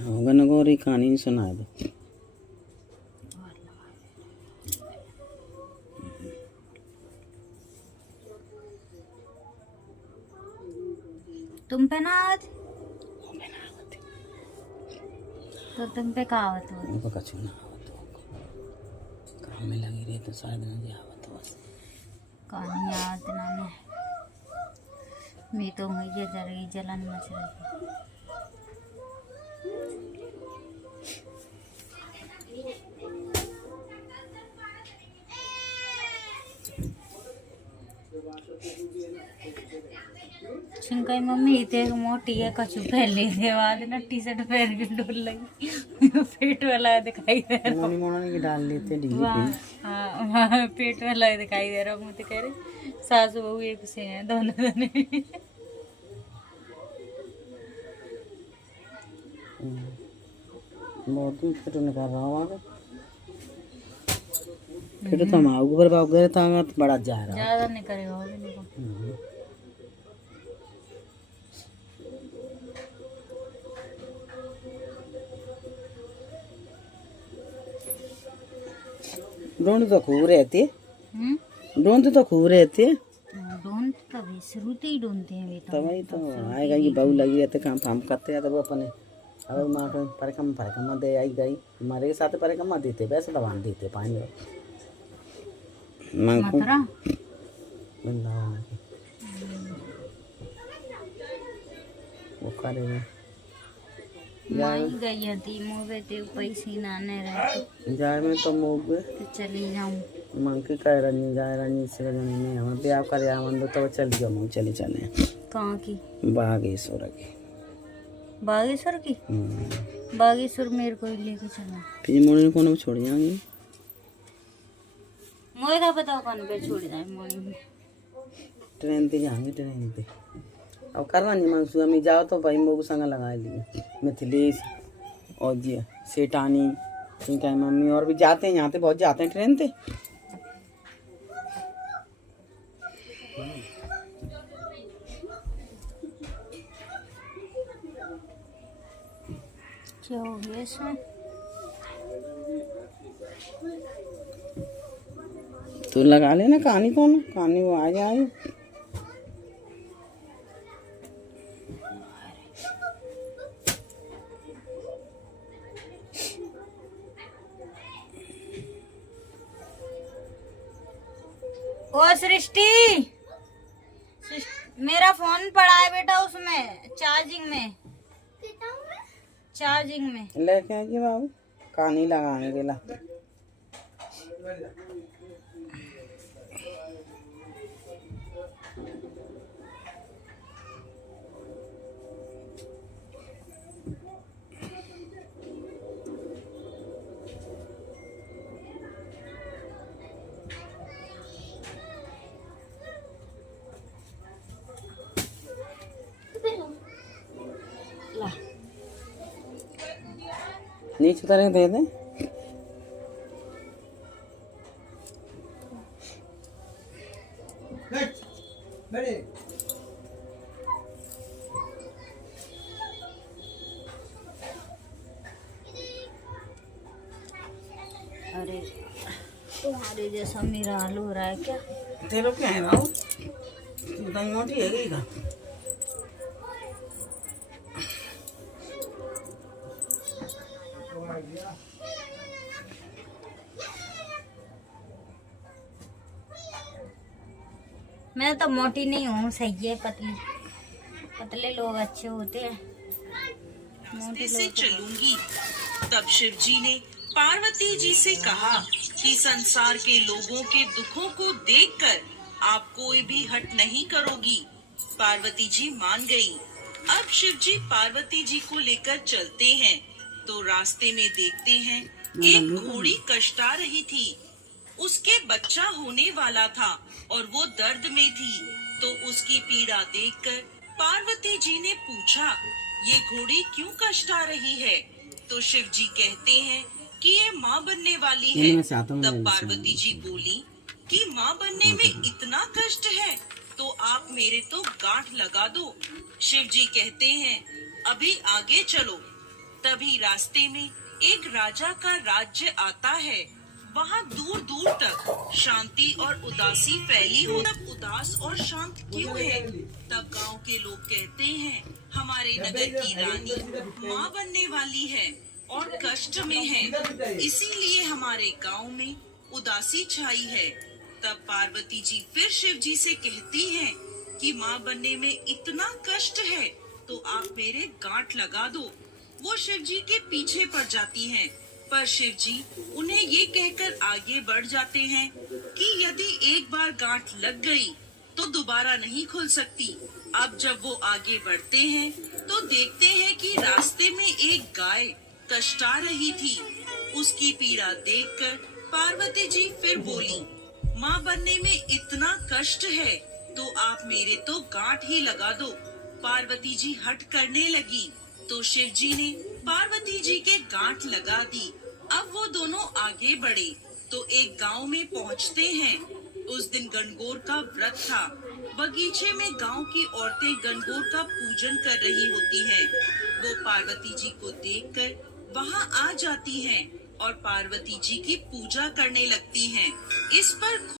गनगौरी कहानी सुना दो। तुम पे ना आवत तो तुम पे कहावत हो कछु ना आवत काम में लगी रही तो शायद मुझे आवत हो बस कहानी आवत ना मैं तो मुझे जरूरी जलन मच रही छिंकाई मम्मी इतने मोटी है कछु पहन ली के बाद ना टी शर्ट पहन के डोल लगी पेट वाला दिखाई दे रहा मोनी मोनी की डाल लेते ढीली वहाँ पेट वाला दिखाई दे रहा हूँ मुझे कह रही सासू बहू एक से हैं दोनों दोनों बहुत ही फिर निकाल रहा हूँ आगे फिर तो हम ऊपर भाग गए था बड़ा जा रहा ज्यादा नहीं करेगा वो भी नहीं ढूंढ तो खूब रहती ढूंढ तो खूब रहती है ढूंढ तभी शुरू से ही ढूंढते हैं बेटा तभी तो आएगा ये बहू लगी रहते काम काम करते हैं तो वो अपने अब माँ को परिक्रमा दे आई गई हमारे के साथ परिक्रमा देते वैसे दवा देते पाएंगे मथुरा वो करेगा माई गई थी मोगे ते पैसे नाने रहते जाए में तो मोगे तो चली जाऊं मां के कह रही जाए रही से जने में हम ब्याह कर आवन तो चल गयो हम चली चले कहाँ की बागेश्वर की बागेश्वर की बागेश्वर मेरे को ही लेके चला फिर मोने को छोड़ जाएंगे मोए का बताओ कौन पे छोड़ जाए मोनी ट्रेन पे जाएंगे ट्रेन पे अब करवा नहीं मांगसू हमें जाओ तो भाई मोगू संग लगा लिए मिथिलेश और जी सेठानी क्या मम्मी और भी जाते हैं यहाँ पे बहुत जाते हैं ट्रेन पे क्या हो गया इसमें तो लगा लेना कहानी कौन कहानी वो आ जाए ओ सृष्टि मेरा फोन पड़ा है बेटा उसमें चार्जिंग में लेके आइए बाबू कहानी लगाएंगे ला नीचे उतारे दे दे अरे तुम्हारे जैसा मेरा हाल हो रहा है क्या तेरे क्या है बाबू तू मोटी है गई का मैं तो मोटी नहीं हूँ सही है पतली पतले लोग अच्छे होते हैं मोटी से लोग चलूंगी। तब शिव जी ने पार्वती जी से कहा कि संसार के लोगों के दुखों को देखकर आप कोई भी हट नहीं करोगी। पार्वती जी मान गयी। अब शिव जी पार्वती जी को लेकर चलते हैं तो रास्ते में देखते हैं एक घोड़ी कष्टा रही थी। उसके बच्चा होने वाला था और वो दर्द में थी तो उसकी पीड़ा देखकर पार्वती जी ने पूछा ये घोड़ी क्यों कष्टा रही है। तो शिव जी कहते हैं कि ये माँ बनने वाली है। तब पार्वती जी बोली कि माँ बनने में इतना कष्ट है तो आप मेरे तो गांठ लगा दो। शिव जी कहते हैं अभी आगे चलो। तभी रास्ते में एक राजा का राज्य आता है। वहाँ दूर दूर तक शांति और उदासी फैली हो। तब उदास और शांत क्यों है? तब गांव के लोग कहते हैं हमारे नगर की रानी माँ बनने वाली है और कष्ट में है, इसीलिए हमारे गांव में उदासी छाई है। तब पार्वती जी फिर शिव जी से कहती हैं कि माँ बनने में इतना कष्ट है तो आप मेरे गांठ लगा दो। वो शिव जी के पीछे पड़ जाती हैं, पर शिव जी उन्हें ये कहकर आगे बढ़ जाते हैं कि यदि एक बार गांठ लग गई तो दोबारा नहीं खुल सकती। अब जब वो आगे बढ़ते हैं तो देखते हैं कि रास्ते में एक गाय कष्टा रही थी। उसकी पीड़ा देखकर पार्वती जी फिर बोली, माँ बनने में इतना कष्ट है तो आप मेरे तो गांठ ही लगा दो। पार्वती जी हट करने लगी तो शिव जी ने पार्वती जी के गांठ लगा दी। अब वो दोनों आगे बढ़े तो एक गांव में पहुंचते हैं। उस दिन गणगौर का व्रत था। बगीचे में गांव की औरतें गणगौर का पूजन कर रही होती हैं। वो पार्वती जी को देखकर वहां आ जाती हैं और पार्वती जी की पूजा करने लगती हैं। इस पर